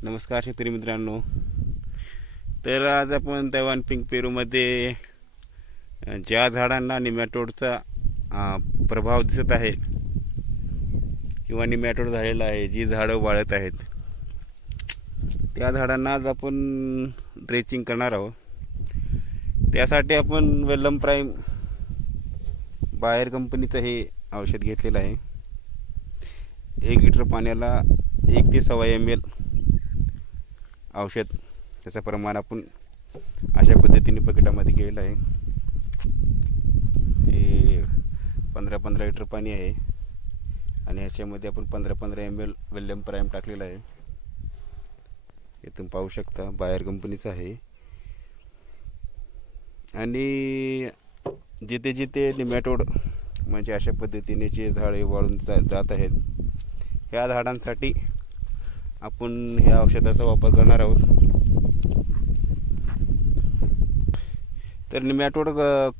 नमस्कार शेतकरी मित्रांनो. तर आज आपण तैवान पिंक पेरूमध्ये ज्या झाडांना निमॅटोडचा प्रभाव दिसत आहे किंवा निमॅटोड झालेला आहे, जी झाडं वाळत आहेत, त्या झाडांना आज आपण ड्रेचिंग करणार आहोत. त्यासाठी आपण वेलम प्राईम बायर कंपनीचं हे औषध घेतलेलं आहे. 1 लिटर पाण्याला 1 ते 1.25 ml औषध, त्याचं प्रमाण आपण अशा पद्धतीने बकेटामध्ये केलेलं आहे. हे 15-15 लिटर पाणी आहे आणि ह्याच्यामध्ये आपण 15-15 ml वेलम प्राईम टाकलेलं आहे. हे तुम्ही पाहू शकता, बायर कंपनीचं आहे. आणि जिथे जिथे निमॅटोड म्हणजे अशा पद्धतीने जे झाडे वाळून जात आहेत, ह्या झाडांसाठी आपण ह्या औषधाचा वापर करणार आहोत. तर निमॅटोड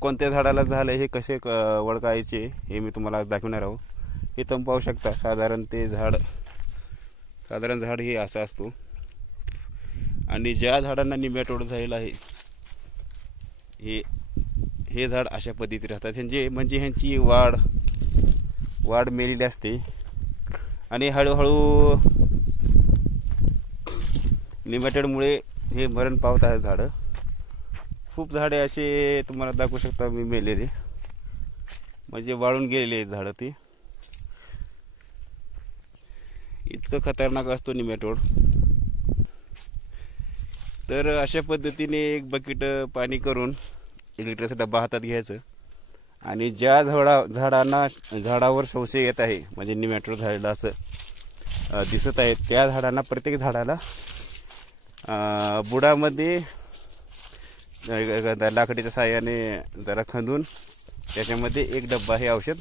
कोणत्या झाडाला झालं हे कसे ओळखायचे हे मी तुम्हाला दाखवणार आहोत. हे तुम्ही पाहू शकता, साधारण झाड हे असं असतो. आणि ज्या झाडांना निमॅटोड झालेला आहे हे झाड अशा पद्धतीने राहतात. ह्यांची वाढ मेलेली असते आणि हळूहळू निमॅटोडमुळे हे मरण पावत आहे झाडं. खूप झाडे असे तुम्हाला दाखवू शकता मी मेलेले, म्हणजे वाळून गेलेले आहेत झाडं. ते इतकं खतरनाक असतो निमॅटोड. तर अशा पद्धतीने एक बकेट पाणी करून 1 लिटरचा डब्बा हातात घ्यायचं आणि ज्या झाडावर संशय येत आहे, म्हणजे निमॅटोड झालेलं असं दिसत आहे, त्या झाडांना, प्रत्येक झाडाला बुडामध्ये लाकडीच्या साहाय्याने जरा खंदून त्याच्यामध्ये 1 डब्बा हे औषध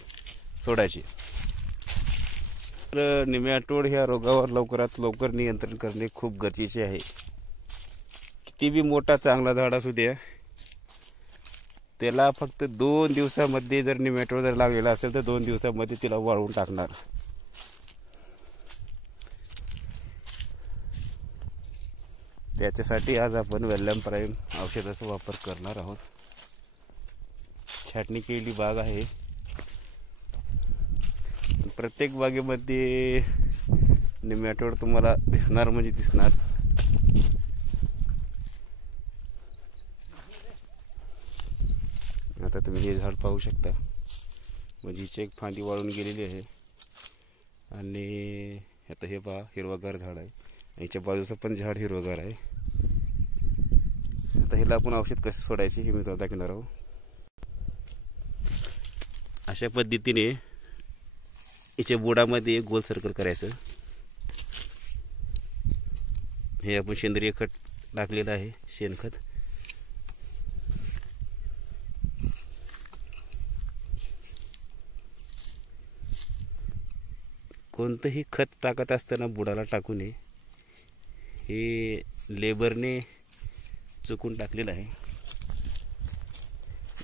सोडायचे. तर निमॅटोड ह्या रोगावर लवकरात लवकर नियंत्रण करणे खूप गरजेचे आहे. किती बी मोठा चांगला झाड असू द्या, त्याला फक्त 2 दिवसामध्ये जर निमॅटोड जर लागलेला असेल तर 2 दिवसामध्ये तिला वाळवून टाकणार. त्याच्यासाठी आज आपण वेलम प्राईम औषधाचा वापर करणार आहोत. छाटणी केलेली बाग आहे. प्रत्येक बागेमध्ये निमॅटोड तुम्हाला दिसणार म्हणजे दिसणार. आता तुम्ही हे झाड पाहू शकता, म्हणजे हिची एक फांदी वाळून गेलेली आहे आणि आता हे पहा, हिरवागार झाड आहे. याच्या बाजूचं पण झाड हिरवगार आहे. आता ह्याला आपण औषध कसं सोडायचे हे मी तुम्हाला दाखवणार आहोत. अशा पद्धतीने याच्या बुडामध्ये एक गोल सर्कल करायचं. हे आपण सेंद्रिय खत टाकलेलं आहे, शेणखत. कोणतंही खत टाकत असताना बुडाला टाकू नये. हे लेबरने चुकून टाकलेलं आहे.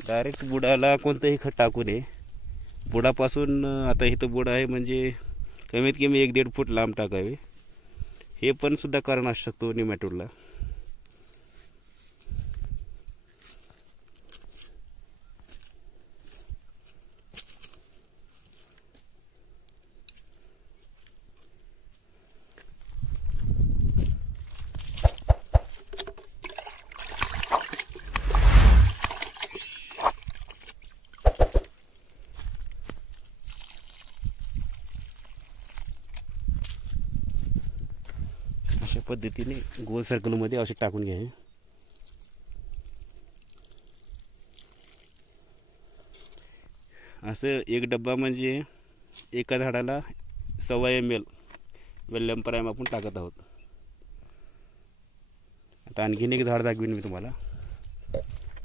डायरेक्ट बुडाला कोणतंही खत टाकू नये. बुडापासून, आता इथं बुड आहे म्हणजे कमीत कमी 1-1.5 फूट लांब टाकावे. हे पण सुद्धा कारण असू शकतो निमॅटोडला. अशा पद्धतीने गोल सर्कलमध्ये औषध टाकून घ्या. असं 1 डब्बा म्हणजे एका झाडाला 1.25 ml वेलम प्राईम आपण टाकत आहोत. आता आणखीन एक झाड दाखवीन मी तुम्हाला,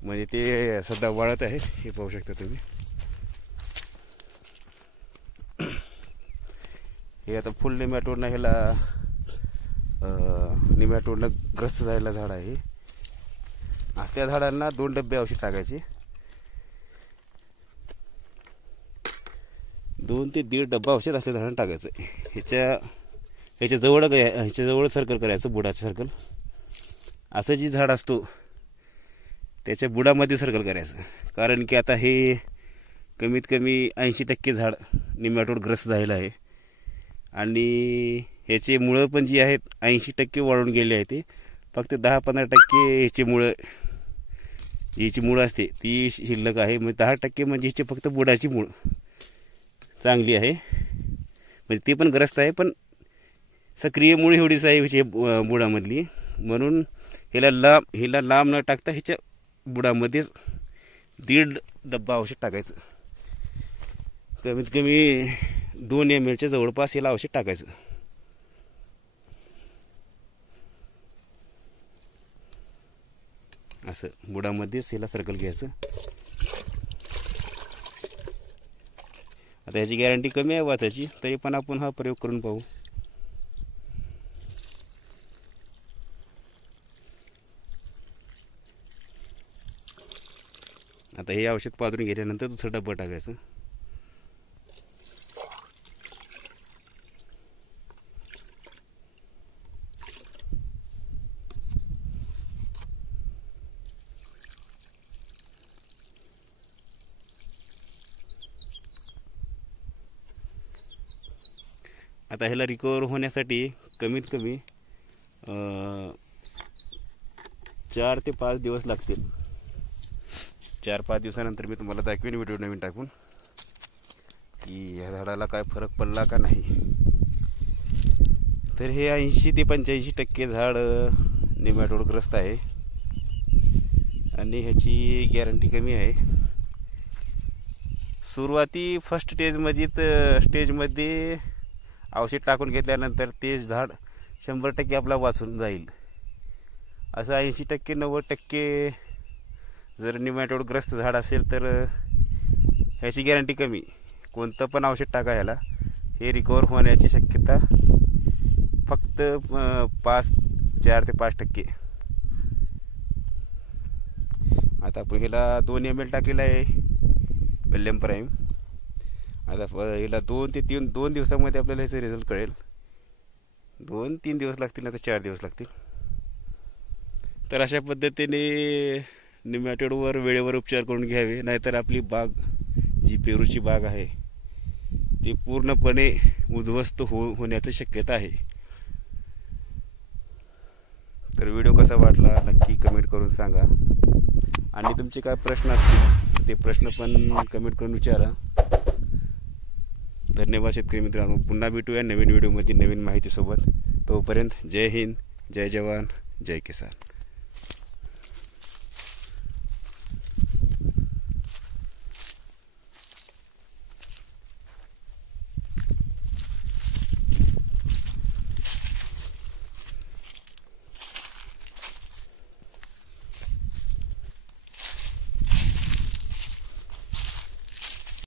म्हणजे ते सध्या वाळत आहे. हे पाहू शकता तुम्ही. हे आता फुल निमॅटोडनं ह्याला निमॅटोडनं ग्रस्त झालेलं झाड आहे. आज त्या झाडांना 2 डब्बे औषध टाकायचे. 2 ते 1.5 डब्बा औषध असल्या झाडांना टाकायचं. ह्याच्या ह्याच्याजवळ सर्कल करायचं, बुडाचं सर्कल. असं जी झाड असतो त्याच्या बुडामध्ये सर्कल करायचं. कारण की आता हे कमीत कमी 80% झाड निमॅटोडग्रस्त झालेलं आहे आणि ह्याचे मुळं पण जी आहेत 80% वाळून गेले आहे. ते फक्त 10-15% ह्याची मुळं असते ती शिल्लक आहे. म्हणजे 10% म्हणजे ह्याची फक्त बुडाची मूळ चांगली आहे, म्हणजे ती पण ग्रस्त आहे, पण सक्रिय मूळ एवढीच आहे ह्याची बुडामधली. म्हणून हिला लांब न टाकता ह्याच्या बुडामध्येच 1.5 डब्बा औषध टाकायचं. कमीत कमी 2 ml जवळपास याला औषध टाकायचं. असं बुडामध्येच याला सर्कल घ्यायचं. आता ह्याची गॅरंटी कमी आहे वाचायची, तरी पण आपण हा प्रयोग करून पाहू. आता हे औषध पाजून घेतल्यानंतर दुसरा डब्बा टाकायचं. आता ह्याला रिकवर होण्यासाठी कमीत कमी 4 ते 5 दिवस लागतील. 4-5 दिवसानंतर मी तुम्हाला दाखवेन व्हिडिओ नवीन टाकून की ह्या झाडाला काय फरक पडला का नाही. तर हे 80 ते 85% झाड निमॅटोडग्रस्त आहे आणि ह्याची गॅरंटी कमी आहे. सुरुवाती फर्स्ट स्टेजमध्ये औषध टाकून घेतल्यानंतर ते झाड 100% आपला वाचून जाईल. असं 80%-90% जर निमॅटोडग्रस्त झाड असेल तर ह्याची गॅरंटी कमी. कोणतं पण औषध टाका ह्याला, हे रिकवर होण्याची शक्यता फक्त 4 ते 5%. आता आपण ह्याला 2 ml टाकलेला आहे वेल्यम प्राईम. आता ह्याला 2 दिवसामध्ये आपल्याला ह्याचा रिझल्ट कळेल. 2-3 दिवस लागतील, आता 4 दिवस लागतील. तर अशा पद्धतीने निमॅटोडवर वेळेवर उपचार करून घ्यावे, नाहीतर आपली बाग जी पेरूची बाग आहे ती पूर्णपणे उद्ध्वस्त होण्याची शक्यता आहे. तर व्हिडिओ कसा वाटला नक्की कमेंट करून सांगा आणि तुमचे काय प्रश्न असतील ते प्रश्न पण कमेंट करून विचारा. धन्यवाद शेतकरी मित्रांनो. पुन्हा भेटूया नवीन व्हिडिओमध्ये नवीन माहितीसोबत. तोपर्यंत जय हिंद, जय जवान, जय किसान.